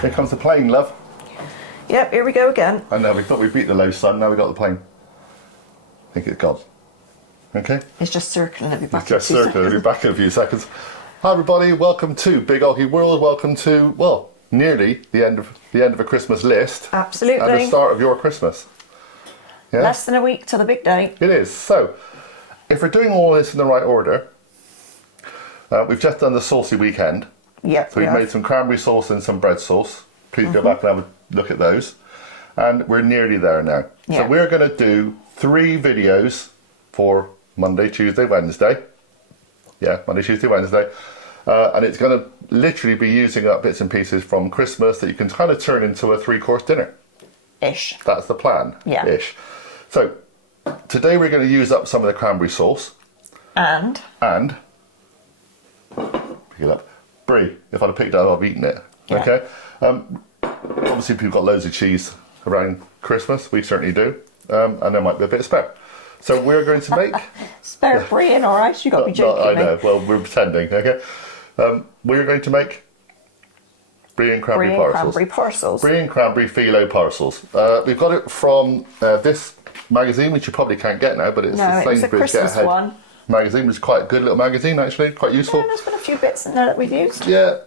Here comes the plane, love. Yep, here we go again. And now we thought we beat the low sun, now we got the plane. I think it's gone. Okay? It's just circling, it'll be back It's just circling, it'll be back in a few seconds. Hi everybody, welcome to Big OGGIE World, welcome to, well, nearly the end of a Christmas list. Absolutely. And the start of your Christmas. Yeah? Less than a week till the big day. It is. So, if we're doing all this in the right order, we've just done the saucy weekend. Yep. So we've made some cranberry sauce and some bread sauce. Please go back and have a look at those. And we're nearly there now. Yeah. So we're going to do 3 videos for Monday, Tuesday, Wednesday. Yeah, Monday, Tuesday, Wednesday. And it's going to literally be using up bits and pieces from Christmas that you can kind of turn into a 3-course dinner. Ish. That's the plan. Yeah. Ish. So, today we're going to use up some of the cranberry sauce. And? Pick it up. Brie, if I'd have picked it up, I've eaten it. Yeah. Okay? Obviously, people got loads of cheese around Christmas. We certainly do. And there might be a bit of spare. So, we're going to make... Spare Brie and alright, you got to be joking. I know, well, we're pretending, okay? We're going to make Brie and Cranberry Parcels. Cranberry Parcels. Brie and Cranberry phyllo parcels. We've got it from this magazine, which you probably can't get now, but it's the Sainsbury's Get Ahead one. magazine, which is quite a good little magazine, actually, quite useful. Yeah, there's been a few bits in there that we've used. Yeah,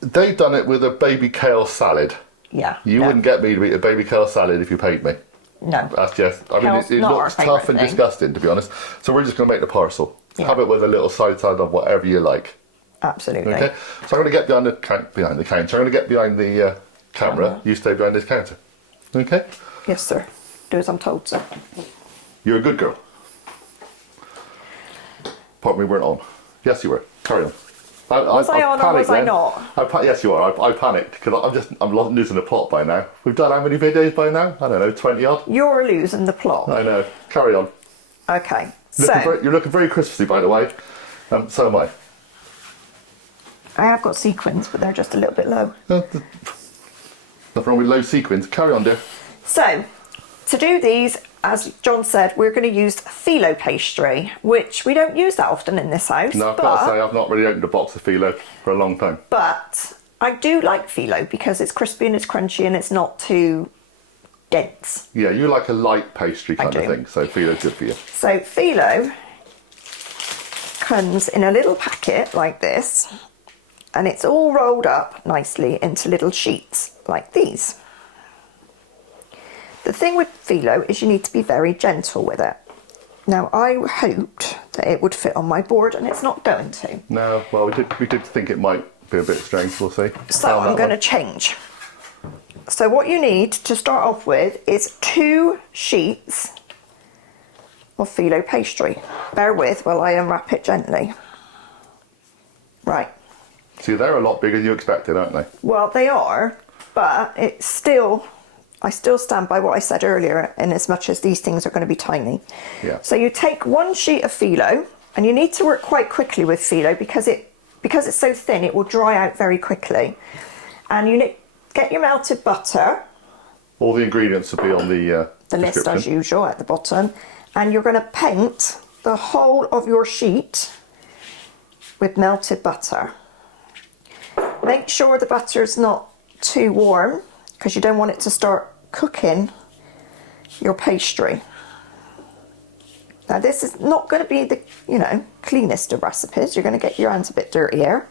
they've done it with a baby kale salad. Yeah. You wouldn't get me to eat a baby kale salad if you paid me. No. That's just, I mean, it not looks our tough and favourite thing. disgusting, to be honest. So we're just going to make the parcel. Yeah. Have it with a little side of whatever you like. Absolutely. Okay, so I'm going to get behind the counter. I'm going to get behind the camera. You stay behind this counter. Okay? Yes, sir. Do as I'm told, sir. You're a good girl. Pardon me, we weren't on. Yes, you were. Carry on. Was I on or was I not? Yes, you are. I panicked because I'm losing the plot by now. We've done how many videos by now? I don't know, 20 odd. You're losing the plot. I know. Carry on. Okay. You're looking very Christmassy, by the way. So am I. I have got sequins, but they're just a little bit low. Nothing wrong with low sequins. Carry on, dear. So, to do these, as John said, we're going to use phyllo pastry, which we don't use that often in this house. No, I've got to say, I've not really opened a box of phyllo for a long time. But I do like phyllo because it's crispy and it's crunchy and it's not too dense. Yeah, you like a light pastry kind of thing, so phyllo's good for you. So phyllo comes in a little packet like this, and it's all rolled up nicely into little sheets like these. The thing with phyllo is you need to be very gentle with it. Now, I hoped that it would fit on my board, and it's not going to. No, well, we did think it might be a bit strange, we'll see. So I'm going to change. So what you need to start off with is 2 sheets of phyllo pastry. Bear with while I unwrap it gently. Right. See, they're a lot bigger than you expected, aren't they? Well, they are, but it's still... I still stand by what I said earlier, in as much as these things are going to be tiny. Yeah. So you take 1 sheet of phyllo, and you need to work quite quickly with phyllo because it's so thin, it will dry out very quickly. And you get your melted butter. All the ingredients will be on the list as usual at the bottom, and you're going to paint the whole of your sheet with melted butter. Make sure the butter's not too warm, because you don't want it to start cooking your pastry. Now this is not going to be the, cleanest of recipes. You're going to get your hands a bit dirtier,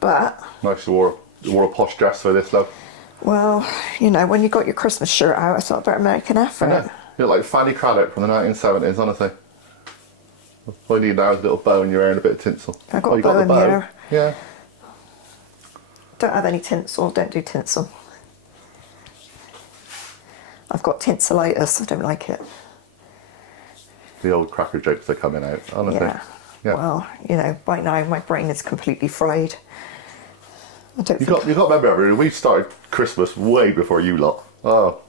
but... Nice, you wore a posh dress for this, love. Well, when you got your Christmas shirt out, I thought I'd better make an effort. I know. You look like Fanny Craddock from the 1970s, honestly. All you need now is a little bow in your hair and a bit of tinsel. I've got a bow in my hair. Yeah. Don't have any tinsel, don't do tinsel. I've got tinselitis, I don't like it. The old cracker jokes are coming out, honestly. Yeah. Well, by now my brain is completely fried. You got to remember, we started Christmas way before you lot. Oh,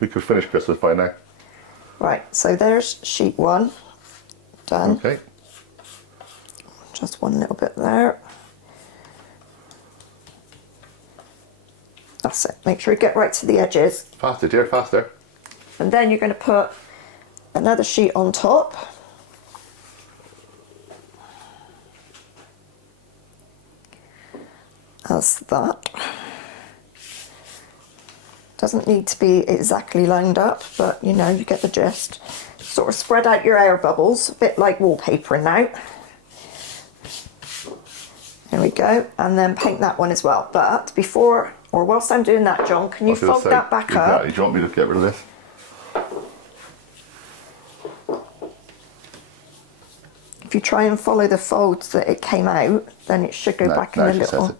we could finish Christmas by now. Right, so there's sheet 1 done. Okay. Just 1 little bit there. That's it. Make sure you get right to the edges. Faster, dear, faster. And then you're going to put another sheet on top. As that. Doesn't need to be exactly lined up, but you know, you get the gist. Sort of spread out your air bubbles, a bit like wallpapering now. There we go, and then paint that one as well. But before, or whilst I'm doing that, John, can you fold that back up? Do you want me to get rid of this? If you try and follow the folds that it came out, then it should go back in the little...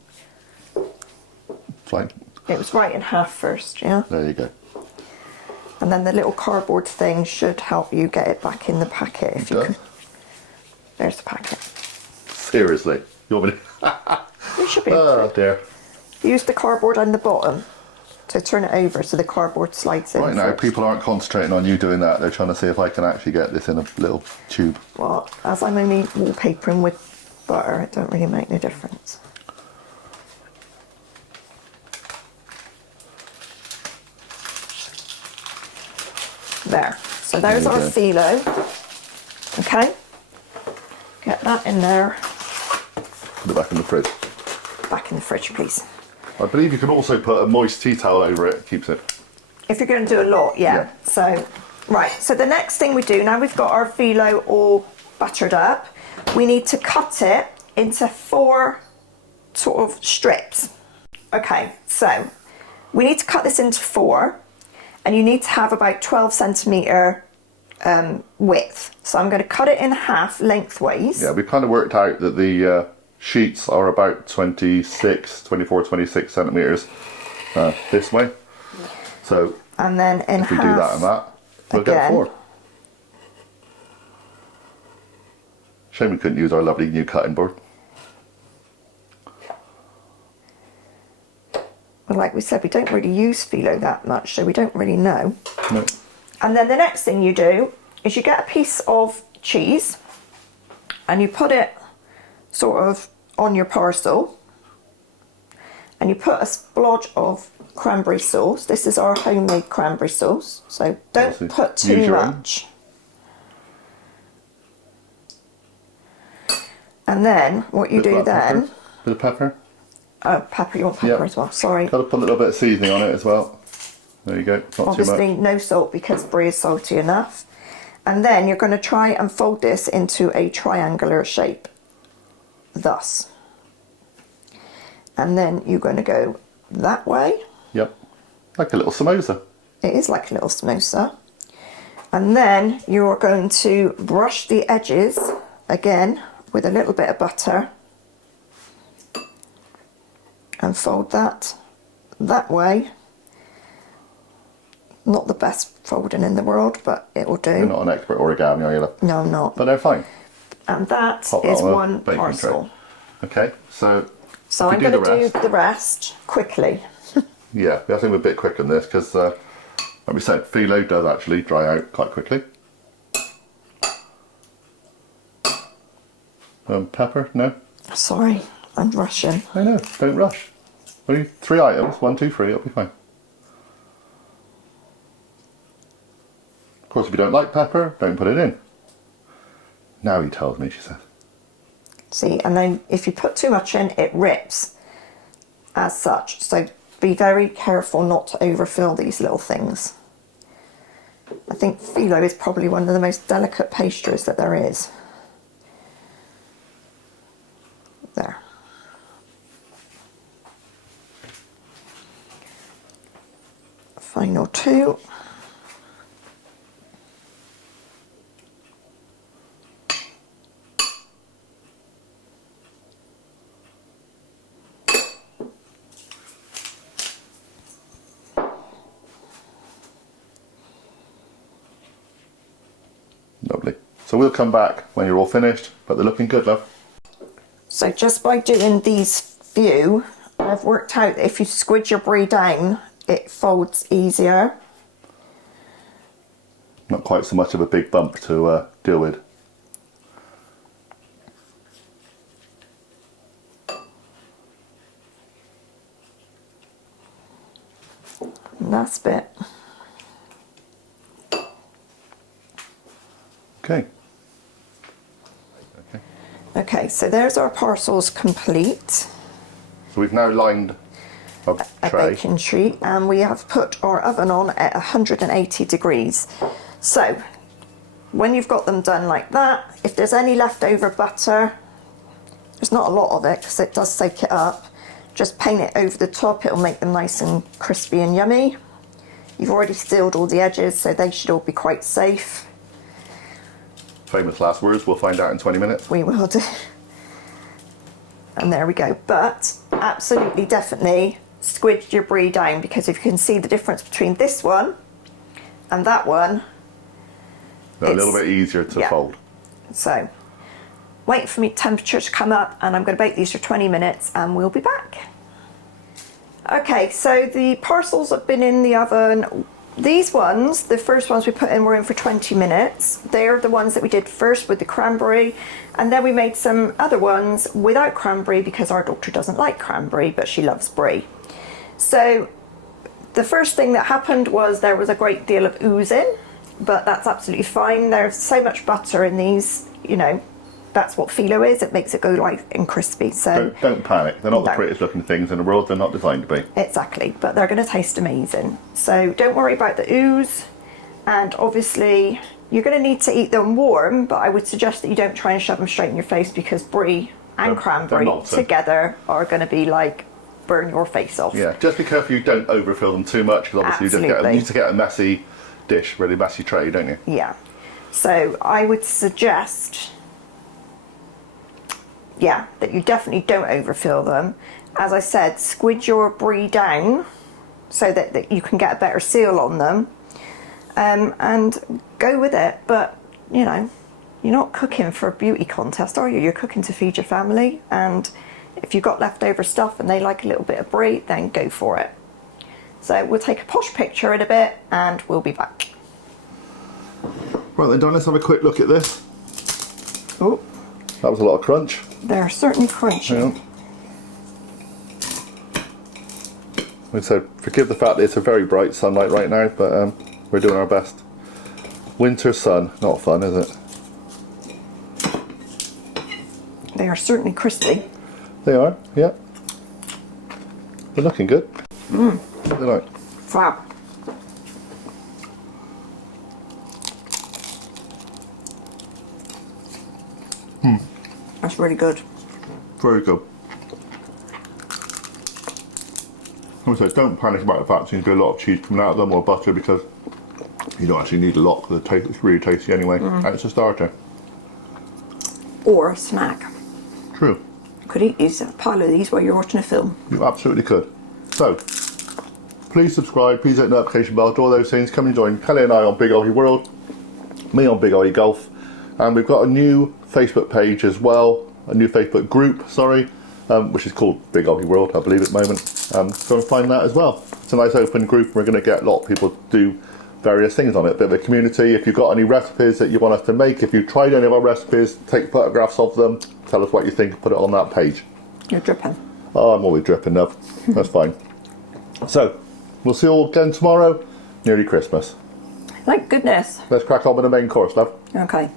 Fine. It was right in half first, yeah? There you go. And then the little cardboard thing should help you get it back in the packet if you can. There's the packet. Seriously? You want me to... You should be able to. Oh dear. Use the cardboard on the bottom to turn it over so the cardboard slides in. Right now, first. people aren't concentrating on you doing that. They're trying to see if I can actually get this in a little tube. Well, as I'm only wallpapering with butter, it don't really make no difference. There. So there's our phyllo. Okay. Get that in there. Put it back in the fridge. Back in the fridge, please. I believe you can also put a moist tea towel over it. Keeps it. If you're going to do a lot, yeah. So, right. So the next thing we do, now we've got our phyllo all buttered up, we need to cut it into 4 sort of strips. Okay, so we need to cut this into 4, and you need to have about 12 centimetre width. So I'm going to cut it in half lengthways. Yeah, we've kind of worked out that the sheets are about 24, 26 centimetres this way. So and then in if we half, do that and that, we'll get 4. Shame we couldn't use our lovely new cutting board. Well, like we said, we don't really use phyllo that much, so we don't really know. No. And then the next thing you do is you get a piece of cheese and you put it sort of on your parcel, and you put a splodge of cranberry sauce. This is our homemade cranberry sauce, so don't put too much. And then what you do then... Bit of pepper. Oh, pepper, you want pepper as well, sorry. Got to put a little bit of seasoning on it as well. There you go, not too much. Obviously no salt because Brie is salty enough. And then you're going to try and fold this into a triangular shape. Thus. And then you're going to go that way. Yep, like a little samosa. It is like a little samosa. And then you're going to brush the edges again with a little bit of butter and fold that way. Not the best folding in the world, but it will do. You're not an expert origami, are you? No, I'm not. But they're fine. And that is one parcel. Okay, so I'm going to do the rest quickly. Yeah, I think we're a bit quick on this because, like we said, phyllo does actually dry out quite quickly. Pepper, no? Sorry, I'm rushing. I know, don't rush. Only 3 items, 1, 2, 3, it'll be fine. Of course, if you don't like pepper, don't put it in. Now he tells me, she says. See, and then if you put too much in, it rips as such. So be very careful not to overfill these little things. I think phyllo is probably one of the most delicate pastries that there is. There. Final 2. Lovely. So we'll come back when you're all finished, but they're looking good, love. So just by doing these few, I've worked out that if you squidge your brie down, it folds easier. Not quite so much of a big bump to deal with. Last bit. Okay. Okay, so there's our parcels complete. So we've now lined a baking sheet, and we have put our oven on at 180 degrees. So when you've got them done like that, if there's any leftover butter, there's not a lot of it because it does soak it up, just paint it over the top. It'll make them nice and crispy and yummy. You've already sealed all the edges, so they should all be quite safe. Famous last words, we'll find out in 20 minutes. We will do. And there we go. But absolutely, definitely squidge your brie down, because if you can see the difference between this one and that one, They're a little bit easier to fold. So wait for me temperature to come up, and I'm going to bake these for 20 minutes and we'll be back. Okay, so the parcels have been in the oven. These ones, the first ones we put in, were in for 20 minutes. They're the ones that we did first with the cranberry, and then we made some other ones without cranberry because our daughter doesn't like cranberry, but she loves brie. So the first thing that happened was there was a great deal of oozing, but that's absolutely fine. There's so much butter in these, you know, that's what phyllo is. It makes it go light and crispy. So don't panic. They're not the prettiest looking things in the world. They're not designed to be. Exactly, but they're going to taste amazing. So don't worry about the ooze. And obviously you're going to need to eat them warm, but I would suggest that you don't try and shove them straight in your face, because brie and cranberry together are going to be like burn your face off. Yeah, just be careful you don't overfill them too much, because obviously you need to get a messy dish, really messy tray, don't you? Yeah. So I would suggest, that you definitely don't overfill them. As I said, squidge your brie down so that you can get a better seal on them, and go with it. But you know, you're not cooking for a beauty contest, are you? You're cooking to feed your family, and if you've got leftover stuff and they like a little bit of brie, then go for it. So we'll take a posh picture in a bit and we'll be back. Right then, Don, let's have a quick look at this. Oh, that was a lot of crunch. They're certainly crunchy. Yeah. So forgive the fact that it's a very bright sunlight right now, but we're doing our best. Winter sun, not fun, is it? They are certainly crispy. They are, yeah. They're looking good. What are they like? Fab. That's really good. Very good. Also, don't panic about the fact that there's going to be a lot of cheese coming out of them, or butter, because you don't actually need a lot, because it's really tasty anyway. And it's a starter. Or a snack. True. You could eat a pile of these while you're watching a film. You absolutely could. So, please subscribe, please hit the notification bell, do all those things. Come and join Kelly and I on Big OGGIE World, me on Big OGGIE Golf, and we've got a new Facebook page as well, a new Facebook group, sorry, which is called Big OGGIE World, I believe at the moment. So find that as well. It's a nice open group. We're going to get a lot of people to do various things on it. A bit of a community. If you've got any recipes that you want us to make, if you've tried any of our recipes, take photographs of them, tell us what you think, put it on that page. You're dripping. Oh, I'm always dripping, love. That's fine. So, we'll see you all again tomorrow. Nearly Christmas. Thank goodness. Let's crack on with the main course, love. Okay.